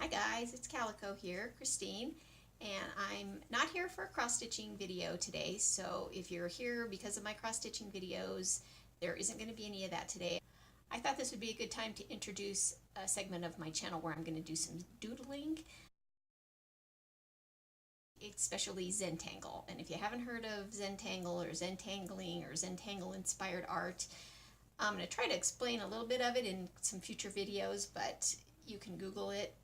Hi guys, it's Calico here, Christine, and I'm not here for a cross-stitching video today, so if you're here because of my cross-stitching videos, there isn't going to be any of that today. I thought this would be a good time to introduce a segment of my channel where I'm going to do some doodling, especially Zentangle. And if you haven't heard of Zentangle or Zentangling or Zentangle inspired art, I'm going to try to explain a little bit of it in some future videos, but you can Google it.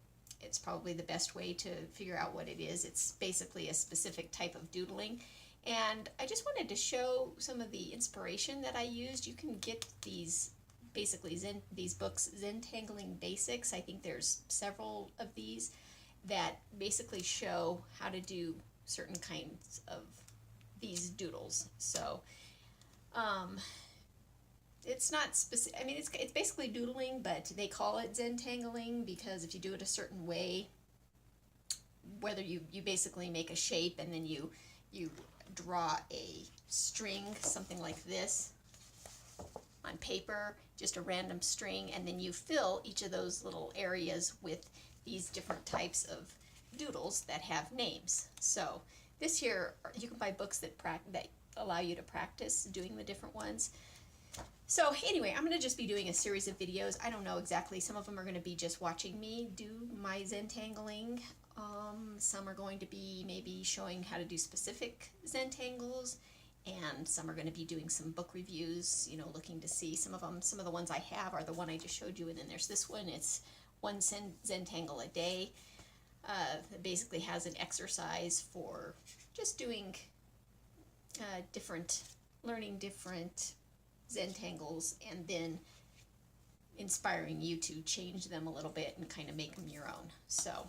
It's probably the best way to figure out what it is. It's basically a specific type of doodling. And I just wanted to show some of the inspiration that I used. You can get these these books, Zentangling Basics. I think there's several of these that basically show how to do certain kinds of these doodles. So it's not specific. I mean, it's basically doodling, but they call it Zentangling because if you do it a certain way, whether you basically make a shape and then you draw a string, something like this, on paper, just a random string, and then you fill each of those little areas with these different types of doodles that have names. So this here, you can buy books that allow you to practice doing the different ones. So anyway, I'm going to just be doing a series of videos. I don't know exactly. Some of them are going to be just watching me do my Zentangling. Some are going to be maybe showing how to do specific Zentangles, and some are going to be doing some book reviews, you know, looking to see some of the ones I have are the one I just showed you, and then there's this one. It's one Zentangle a day. It basically has an exercise for just doing learning different Zentangles, and then inspiring you to change them a little bit and kind of make them your own. So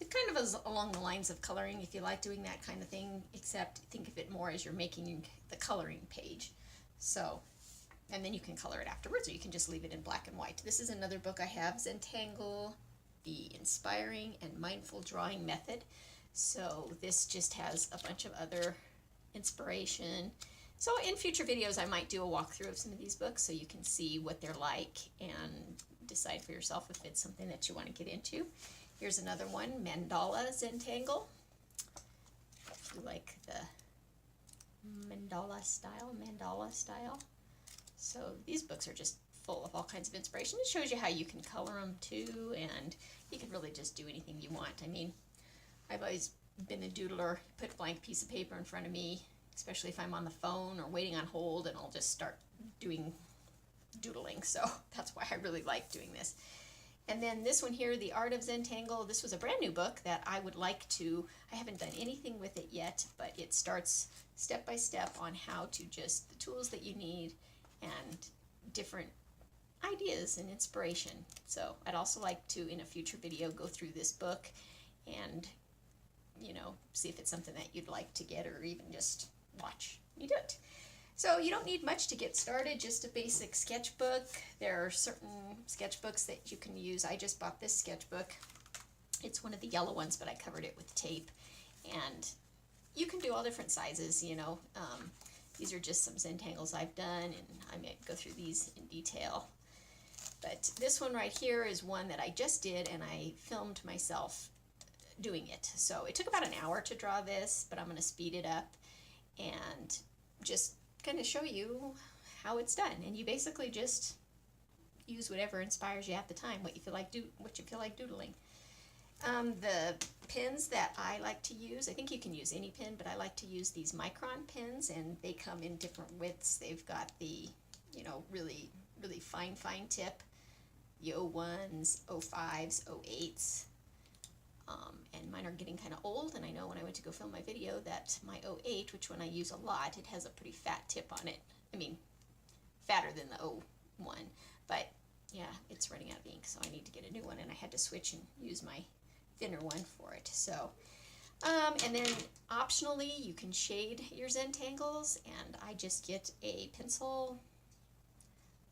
it kind of is along the lines of coloring if you like doing that kind of thing, except think of it more as you're making the coloring page. So, and then you can color it afterwards, or you can just leave it in black and white. This is another book I have, Zentangle, the Inspiring and Mindful Drawing Method. So this just has a bunch of other inspiration. So in future videos, I might do a walkthrough of some of these books so you can see what they're like and decide for yourself if it's something that you want to get into. Here's another one, Mandala Zentangle. If you like the mandala style. So these books are just full of all kinds of inspiration. It shows you how you can color them too, and you can really just do anything you want. I mean, I've always been a doodler. Put a blank piece of paper in front of me, especially if I'm on the phone or waiting on hold, and I'll just start doodling. So that's why I really like doing this. And then this one here, The Art of Zentangle. This was a brand new book that I would like to, I haven't done anything with it yet, but it starts step by step on how to just, the tools that you need and different ideas and inspiration. So I'd also like to, in a future video, go through this book and, you know, see if it's something that you'd like to get, or even just watch me do it. So you don't need much to get started, just a basic sketchbook. There are certain sketchbooks that you can use. I just bought this sketchbook. It's one of the yellow ones, but I covered it with tape. And you can do all different sizes, you know. These are just some Zentangles I've done, and I might go through these in detail. But this one right here is one that I just did, and I filmed myself doing it. So it took about an hour to draw this, but I'm going to speed it up and just kind of show you how it's done. And you basically just use whatever inspires you at the time, what you feel like doodling. The pens that I like to use, I think you can use any pen, but I like to use these micron pens, and they come in different widths. They've got the, you know, really fine tip, the 01s, 05s, 08s. And mine are getting kind of old, and I know when I went to go film my video that my 08, which one I use a lot, it has a pretty fat tip on it. I mean, fatter than the 01, but yeah, it's running out of ink, so I need to get a new one, and I had to switch and use my thinner one for it. So, and then optionally, you can shade your Zentangles, and I just get a pencil.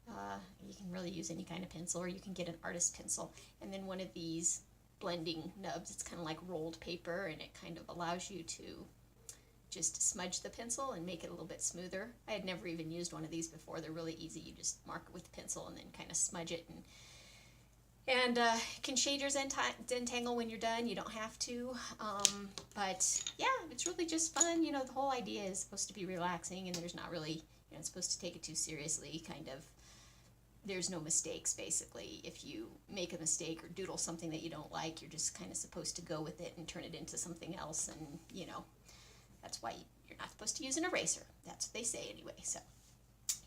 You can really use any kind of pencil, or you can get an artist pencil, and then one of these blending nubs. It's kind of like rolled paper, and it kind of allows you to just smudge the pencil and make it a little bit smoother. I had never even used one of these before. They're really easy. You just mark it with a pencil and then kind of smudge it, and And you can shade your Zentangle when you're done. You don't have to. But yeah, it's really just fun. You know, the whole idea is supposed to be relaxing, and there's not really, you know, it's supposed to take it too seriously, kind of. There's no mistakes, basically. If you make a mistake or doodle something that you don't like, you're just kind of supposed to go with it and turn it into something else. And, you know, that's why you're not supposed to use an eraser. That's what they say anyway. So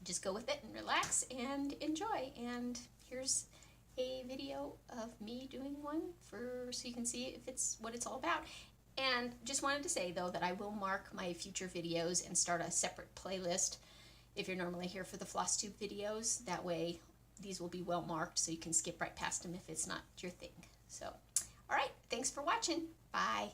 just go with it and relax and enjoy. And here's a video of me doing one so you can see if it's what it's all about. And just wanted to say, though, that I will mark my future videos and start a separate playlist if you're normally here for the floss tube videos. That way these will be well marked so you can skip right past them if it's not your thing. So, all right, thanks for watching. Bye.